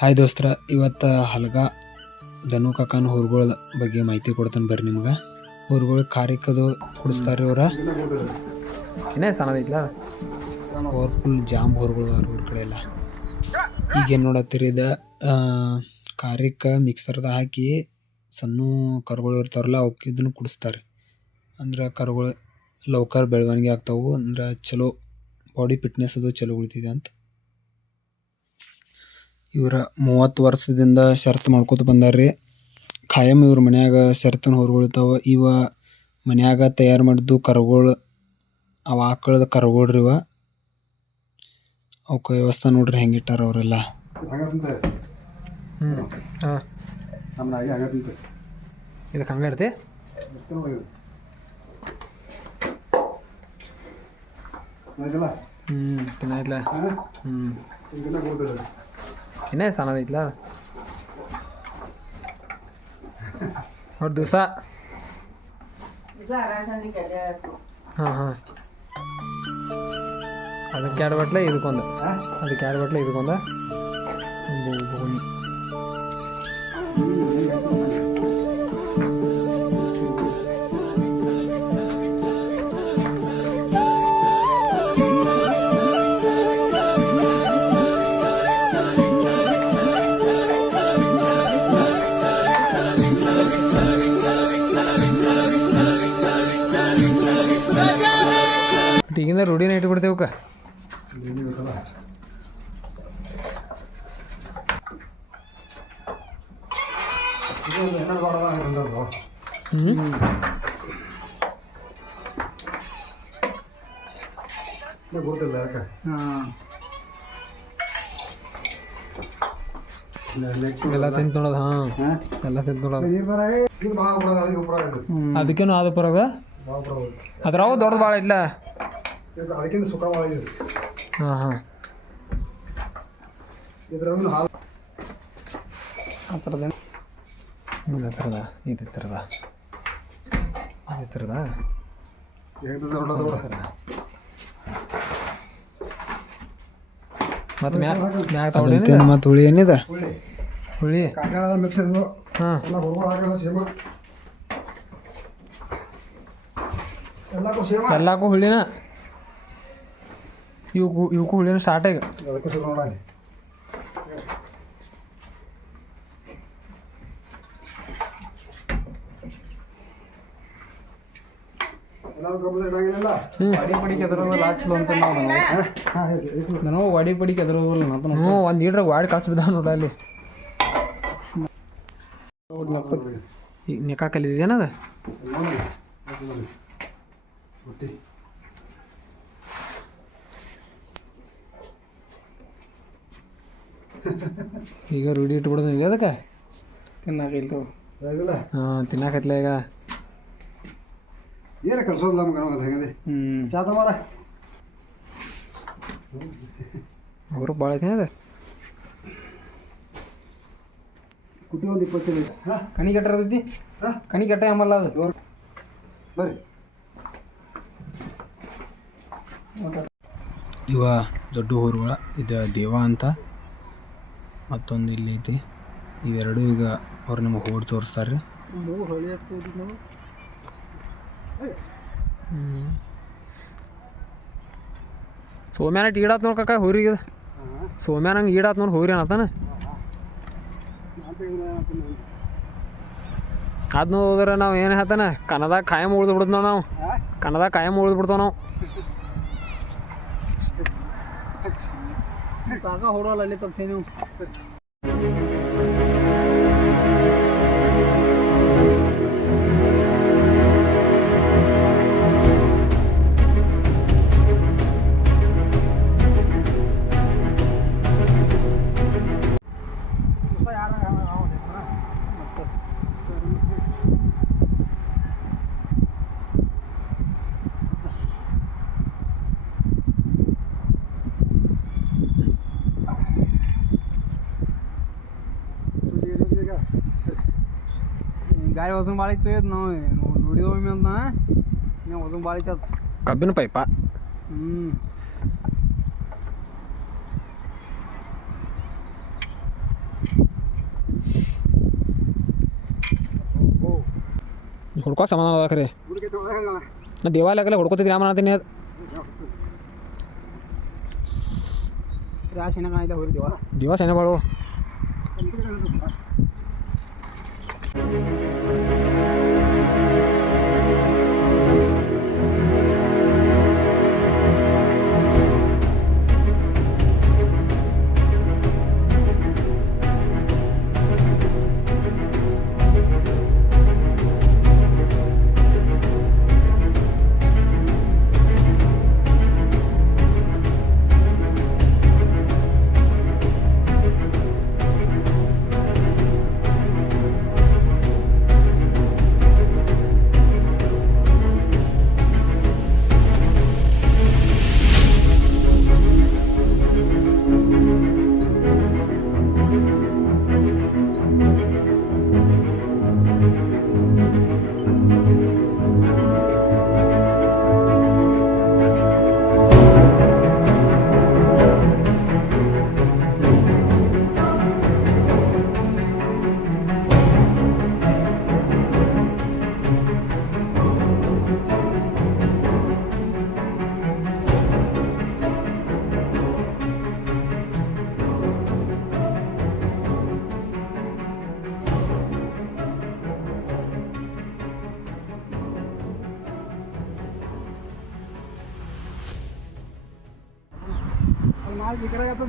Hi ದೋಸ್ತರ, ಇವತ್ತು ಹಲ್ಗ ಧನು ಕಾಕನ ಊರುಗಳ ಬಗ್ಗೆ ಮಾಹಿತಿ ಕೊಡ್ತಾನೆ ಬರ್ರಿ. ನಿಮ್ಗೆ ಊರುಗಳು ಕಾರ್ಯಕ್ಕದು ಕುಡಿಸ್ತಾರೆ. ಇವ್ರ ಇನ್ನೇ ಸಣ್ಣದಿಲ್ಲ ಫುಲ್ ಜಾಮ್ ಊರುಗಳು ಊರ ಕಡೆ ಎಲ್ಲ. ಈಗೇನು ನೋಡತ್ತೀರಿ, ಇದು ಕಾರ್ಯಕ್ಕೆ ಮಿಕ್ಸರ್ದಾಗ ಹಾಕಿ ಸಣ್ಣ ಕರುಗಳು ಇರ್ತಾರಲ್ಲ ಅವಕ್ಕೆ ಇದನ್ನು ಕುಡಿಸ್ತಾರೆ. ಅಂದ್ರೆ ಕರುಗಳು ಲೌಕರ್ ಬೆಳವಣಿಗೆ ಆಗ್ತಾವೆ, ಅಂದ್ರೆ ಚಲೋ ಬಾಡಿ ಫಿಟ್ನೆಸ್ ಅದು ಚಲೋ ಉಳಿತಿದೆ ಅಂತ. ಇವ್ರ 30 ವರ್ಷದಿಂದ ಶರ್ತ್ ಮಾಡ್ಕೊತ ಬಂದಾರ್ರಿ. ಖಾಯಂ ಇವ್ರ ಮನ್ಯಾಗ ಶರ್ತನ ಹೊರಗೊಳ್ತಾವ. ಇವ ಮನ್ಯಾಗ ತಯಾರು ಮಾಡಿದ್ದು ಕರುಗಳು, ಅವ ಆಕಳದ ಕರುಗಳ್ರಿ. ಇವ ಅವಕ್ಕೆ ವ್ಯವಸ್ಥೆ ನೋಡ್ರಿ ಹೆಂಗಿಟ್ಟಾರ ಅವರೆಲ್ಲ. ಇದಕ್ಕೆ ಹಂಗೆ ಇಡ್ತಿ ತಿನ್ನಾಯ್ತಲ್ಲ. ಇನ್ನೇ ಸಣ್ಣದಿಲ್ಲ ಅವ್ರ ದಿವಸ. ಹಾಂ ಅದಕ್ಕೆ 2 ಬಟ್ಲೆ ಇದಕ್ಕೊಂದು, ಅದಕ್ಕೆ 2 ಬಟ್ಲೆ ಇದಕ್ಕೊಂದು. ಈಗಿಂದ ರೂಢಿನ ಇಟ್ಬಿಡ್ತೇವಕ್ಕ. ಎಲ್ಲ ತಿಂತ ನೋಡೋದು. ಹಾಂ, ಎಲ್ಲ ತಿಂತ ನೋಡೋದು. ಅದಕ್ಕೇನು ಅದು ಬರೋದ ಅದ್ರಾವ ದೊಡ್ಡದು ಭಾಳ ಇಲ್ಲ. ಅದಕ್ಕಿಂತ ಸುಖ ಭಾಳ ಇದೆ. ಹಾಂ ಹಾಂ ಇದ್ರಾಗ ಹಾಲು ಆ ಥರದ ಇದೇ ಥರದ ಇದೇ ಥರದ ಇದೇ ಥರದ ಮತ್ತು ಮ್ಯಾಗ ತಗೊಂಡು ಮತ್ತು ಹುಳಿ ಏನಿದೆ, ಹುಳಿ ಕಾಟಾಳ ಮಿಕ್ಸ್ ಅದು. ಹಾಂ, ಎಲ್ಲ ಹೊರಗಡೆ ಹಾಕಲ್ಲ ಸೇಮ, ಎಲ್ಲಕ್ಕೂ ಸೇಮ, ಎಲ್ಲಕ್ಕೂ ಹುಳಿನ. ಇವಕ್ಕೂ ಹುಳಿನ ಸ್ಟಾರ್ಟ್ ಈಗ. ಅದಕ್ಕೂ ಸುಖ ನೋಡಲಿ. ಎಲ್ಲರೂ ಕಬ್ಬು ಇಡಂಗಿಲ್ಲ. ವಡಿ ಪಡಿ ಕೆದರೋದಲ್ಲ ಹಾಕ್ಸ್ಲು ಅಂತ ನಾವು ವಡಿ ಪಡಿ ಕೆದರೋದಲ್ಲ ಅಂತ. ಹ್ಞೂ, ಒಂದು ಈಡ್ರಾಗ ವಾಡಿ ಕಾಸು ಬಿದ್ದಾವ ನೋಡ ಅಲ್ಲಿ. ಈಗ ನಿಕಾ ಕಲಿದೇನದ ಈಗ ರೂಢಿ ಇಟ್ಬಿಡೋದು ಇದೆ ಅದಕ್ಕೆ. ತಿನ್ನಾಕಿಲ್ತು. ಹಾಂ, ತಿನ್ನಾಕತ್ಲ ಈಗ. ಏನ ಕಲ್ಸೋದಿಲ್ಲ ಮಗ ಹೆಂಗದೆ. ಚಾತ ಮಾರ ಅವರು ಭಾಳ ಐತೆ ಅದ. ಕುಟ್ಟಿ ಒಂದು 20 ಜನ. ಕಣಿ ಕಟ್ಟಿರ್ತೈತಿ. ಕಣಿ ಕಟ್ಟ ಎಂಬಲ್ಲ ಅದು. ಬರ್ರಿ. ಇವ ದೊಡ್ಡ ಊರುಗಳ. ಇದು ದೇವ ಅಂತ ಮತ್ತೊಂದು ಇಲ್ಲಿ ಐತಿ. ಇವೆರಡು ಈಗ ಅವ್ರು ನಮಗೆ ಹೋಗಿ ತೋರಿಸ್ತಾರೆ. ಸೋಮ್ಯಾನ ಈಡಾತ್ ನೋಡಿ ಕಾಕ ಹೋರಿಗೆ. ಸೋಮ್ಯಾನಂಗೆ ಈಡಾತ್ ನೋಡಿ ಹೋರಿ ಅನ್ನತಾನ. ಅದ್ನ ಹೋದ್ರೆ ನಾವು ಏನು ಹೇಳ್ತಾನೆ, ಕನ್ನದಾಗ ಕಾಯಂ ಉಳ್ದು ಬಿಡ್ತಾವ ನಾವು. ಕನ್ನದಾಗ ಕಾಯಂ ಉಳ್ದು ಬಿಡ್ತಾವ ನಾವು. ಕಾಕ ಹೊಡೋಲ್ಲ ಅಲ್ಲಿ ತಪ್ಪೆ ನೀವು. ಗಾಡಿ ವಜನ್ ಭಾಳ ಇತ್ತು. ನಾವು ನೋಡಿದೊಮ್ಮೆ ಅಂತ ನೀವು ವಜನ್ ಭಾಳ ಇತ್ತು. ಕಬ್ಬಿನ ಪೈಪ. ಹುಡ್ಕೋ ಸಮಾಧಾನ ಅದ ಖರೆ ನಾ ದೇವಾಲಯಕ್ಕೆಲ್ಲ ಹುಡ್ಕೋತಿದ್ರಿ ಯಾವ ಮಾಡ್ತೀನಿ ಅದು ದೇವ ಶನಿ ಬಾಳು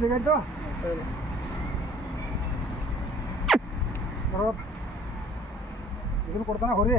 ಸಿಗಟ್ಟು ಬರೋ ಇದನ್ನು ಕೊಡ್ತಾನೆ ಹೊರಿ